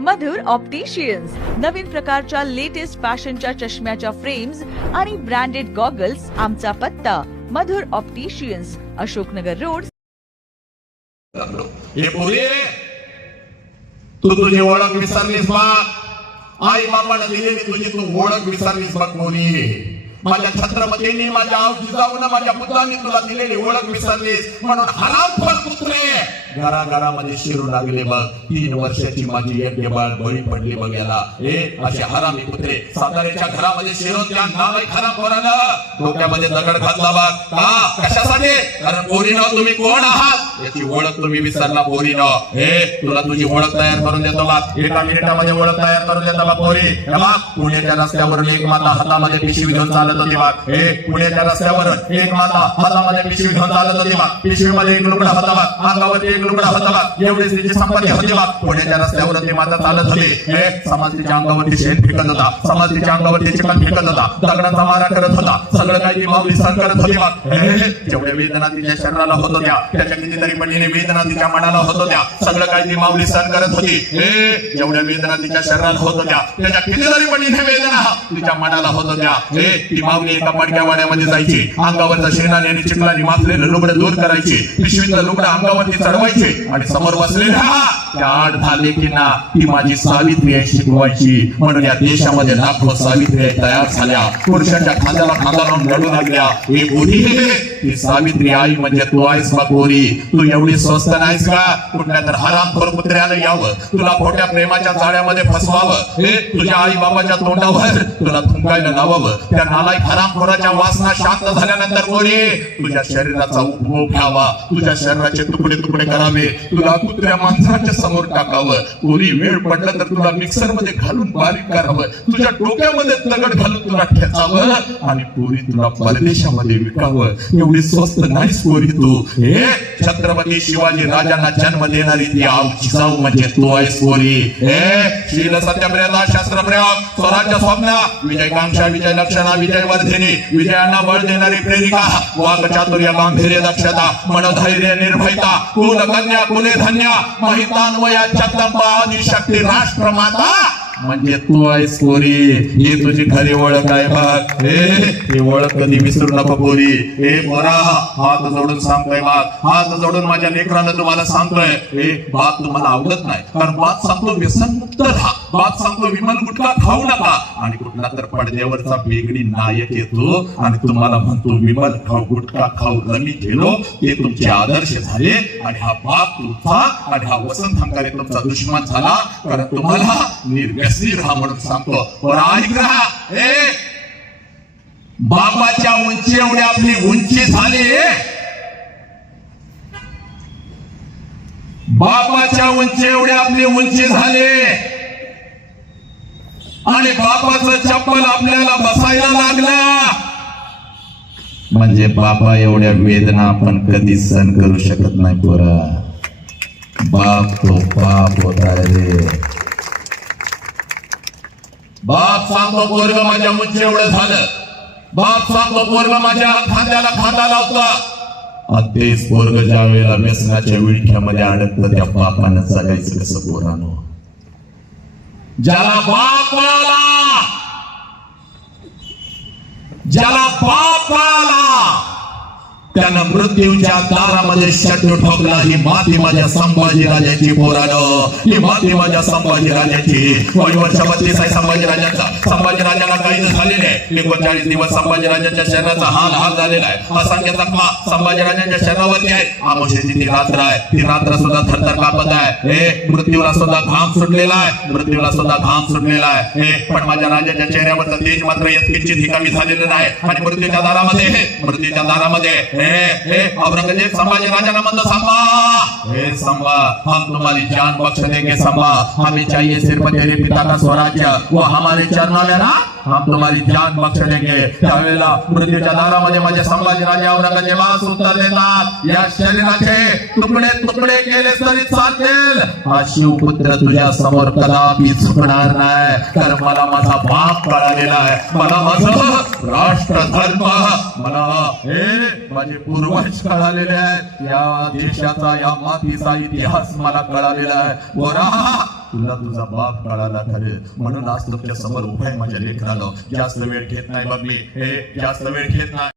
मधुर opticians नवीन प्रकारच्या latest फॅशनच्या चष्म्याच्या फ्रेम्स आणि ब्रँडेड गॉगल्स आमचा पत्ता. Madhur opticians Ashoknagar road. हे पोरे तू तुझी ओळख विसरलीस बा. आई बापानं दिलेली तुझी तू ओळख विसरलीस बघ कोणी. माझ्या छत्रपतींनी माझ्या जिजाऊन माझ्या पुत्रांनी तुला दिलेली ओळख विसरलीस. म्हणून हराम पुत्रे घराघरामध्ये शिरू लागले बघ तीन वर्षाची माझी यज्ञ बाळ बळी पडली बघ याला. हे असे हरामी कुत्रे साताऱ्याच्या घरामध्ये शिरून त्या नावे खराब पोरानं डोक्यामध्ये दगड घातला बघ का? कशासाठी? कारण पोरीनं तुम्ही कोण आहात? याची ओळख तुम्ही विसरला पोरीनं. हे तुला तुझी ओळख तयार करून देतो बा एका मिनिटामध्ये ओळख तयार करून देतो बा पोरी. हे पुण्याच्या रस्त्यावरून एक माता हातामध्ये पिशवी घेऊन चालत होती बा हे पुण्याच्या रस्त्यावरून एक माता हातामध्ये पिशवी घेऊन चालत होती बा पिशवीमध्ये एक लुगडा होता अंगावर अंगावरती एक लुगडा होता बा एवढीच तिची संपत्ती होती बा पुण्याच्या रस्त्यावर ते माता चालत होते. हे समाज तिच्या अंगावरती शेत फेकत होता. समाज तिच्या अंगावरती चिकन फेकत होता. दगडाचा मारा करत होता. सगळं काही माऊली सहन करत होती बा जेवढ्या वेदना तिच्या शरीराला होत होत्या त्याच्या कितीतरी पटीने वेदना तिच्या मनाला होत होत्या. सगळं काही ती माऊली सहन करत होती. हे जेवढ्या वेदना तिच्या शरीराला होत होत्या त्याच्या कितीतरी पटीने वेदना तिच्या मनाला होत होत्या. हे ती माऊली एका पडक्या वाड्यामध्ये जायची. अंगावरचा शेणाने आणि चिकलाने माखलेलं लुगडं दूर करायची. पिशवीतलं लुगडं अंगावरती चढवायचे. आणि समोर बसलेल्या त्या आठ दहा लेकींना ती माझी सावित्री आहे शिकवायची. म्हणून या देशामध्ये लाखो सावित्री तयार झाल्या. पुरुषांच्या खांद्याला खांदा लावून लढू लागल्या. हे बोरी ही. सावित्री आई म्हणजे तू आहेस बा गोरी तू एवढी स्वस्त नाहीस का? कुठल्या तर हरामखोर कुत्र्याला यावं. तुला खोट्या प्रेमाच्या जाळ्यामध्ये फसवावं. हे तुझ्या आई बाबाच्या तोंडावर तुला थुंकायला लावावं. त्या नालाय हरामखोराच्या वासना शांत झाल्यानंतर गोरी तुझ्या शरीराचा उपभोग घ्यावा. तुझ्या शरीराचे तुकडे तुकडे करावे तुला कुत्र्या माणसाच्या समोर टाकावं. कोणी वेळ पडला तर तुला मिक्सरमध्ये घालून बारीक करावं. तुझ्या डोक्यामध्ये दगड घालून तुला ठेचावं आणि पोरी तुला परदेशामध्ये विकावं. एवढी स्वस्त नाही पोरी तू. हे छत्रपती शिवाजी राजांना जन्म देणारी ती आमची जाऊ म्हणजे तू आहेस पोरी. हे शील सत्यप्रियता शास्त्र स्वराज्य स्वप्न विजयकांक्षा विजय लक्षणा विजय वर्धिनी विजयांना बळ देणारी प्रेरिका वाक चातुर्य गांभीर्य दक्षता मनधैर्य निर्भयता कुल कन्या कुले धन्य महितान्वया जगदंबा आदिशक्ती राष्ट्रमाता म्हणजे तू आहेस पोरी. हे तुझी खरी ओळख आहे बाग हे ओळख कधी विसरू नको पोरी. हे बरा हात जोडून सांगतोय बाग हात जोडून माझ्या लेकरानं तुम्हाला सांगतोय. हे बात तुम्हाला आवडत नाही. कारण बात सांगतो व्यसनमुक्त राहा. बात सांगतो विमल गुटखा खाऊ नका. आणि कुठला तर पडद्यावरचा वेगळी नायक येतो आणि तुम्हाला म्हणतो विमल खाऊ गुटखा खाऊ रमी गेलो ते तुमचे आदर्श झाले आणि हा बाप तुमचा आणि हा वसंत हंकारे तुमचा दुश्मन झाला. कारण तुम्हाला निर्व्यसनी राहा म्हणून सांगतो. पण ऐक राहा ए बाबाच्या उंची एवढी आपली उंची झाली. बाबाच्या उंची एवढी आपली उंची झाली. आणि बापाचं चप्पल आपल्याला बसायला लागला. म्हणजे बाबा एवढ्या वेदना आपण कधी सहन करू शकत नाही पोरा. बाप तो बाप होता रे. बाप सांगतो पोरग माझ्या उंच एवढं झालं. बाप सांगतो पोरग माझ्या खांद्याला खांदा लावता. तेच पोरग ज्या वेळेला व्यसनाच्या विळख्यामध्ये अडकतं त्या बापानं जगायचं कसं पोरानो? ज्याला बाप आला ज्याला बाप त्यानं मृत्यूच्या दारामध्ये शट्टू ठोकला. ही माती माझ्या संभाजी राजाची पोरानं. ही माती माझ्या संभाजी राजाची. वर्ष बत्तीस आहे संभाजी राजाचा? संभाजी राजाला काही झालेले आहे एकोणचाळीस दिवस संभाजी राजाच्या शरीराचा हाल हाल झालेला आहे. असंख्य जखमा संभाजी राजाच्या शरीरावरती आहे आमोशीची ती रात्र आहे. ती रात्र सुद्धा थरथर कापत आहे. हे मृत्यूला सुद्धा घाम सुटलेला आहे. मृत्यूला सुद्धा घाम सुटलेला आहे. हे पण माझ्या राजाच्या चेहऱ्यावरचा तेज मात्र यत्किंचित ही कमी झालेलं नाही. आणि मृत्यूच्या दारामध्ये मृत्यूच्या दारामध्ये औरंगजेब संभाजी राजाला म्हणतो संभा. हे संभा हम तुम्हारी जान बख्श देंगे संभा. हमें चाहिए सिर्फ तेरे पिता का स्वराज्य. वो हमारे चरणों में ना? हम तुम्हारी जान बक्ष देंगे त्यावेळेला मृत्यूच्या दारामध्ये माझे संभाजी राजा औरंगजेबास उत्तर देतात. या शरीराचे तुकडे तुकडे केले तरी चालतील हा शिवपुत्र तुझ्या समोर कदापि चुकणार नाही. तर मला माझा बाप कळालेला आहे. मला माझं राष्ट्र धर्म मला हे माझे पूर्वज कळालेले आहेत. या देशाचा या मातीचा इतिहास मला कळालेला आहे. तुला तुझा बाप कळाला खरे म्हणून आज तुमच्यासमोर उभा आहे माझ्या लेखनाला जास्त वेळ घेत नाही बघ मी. हे जास्त वेळ घेत नाही.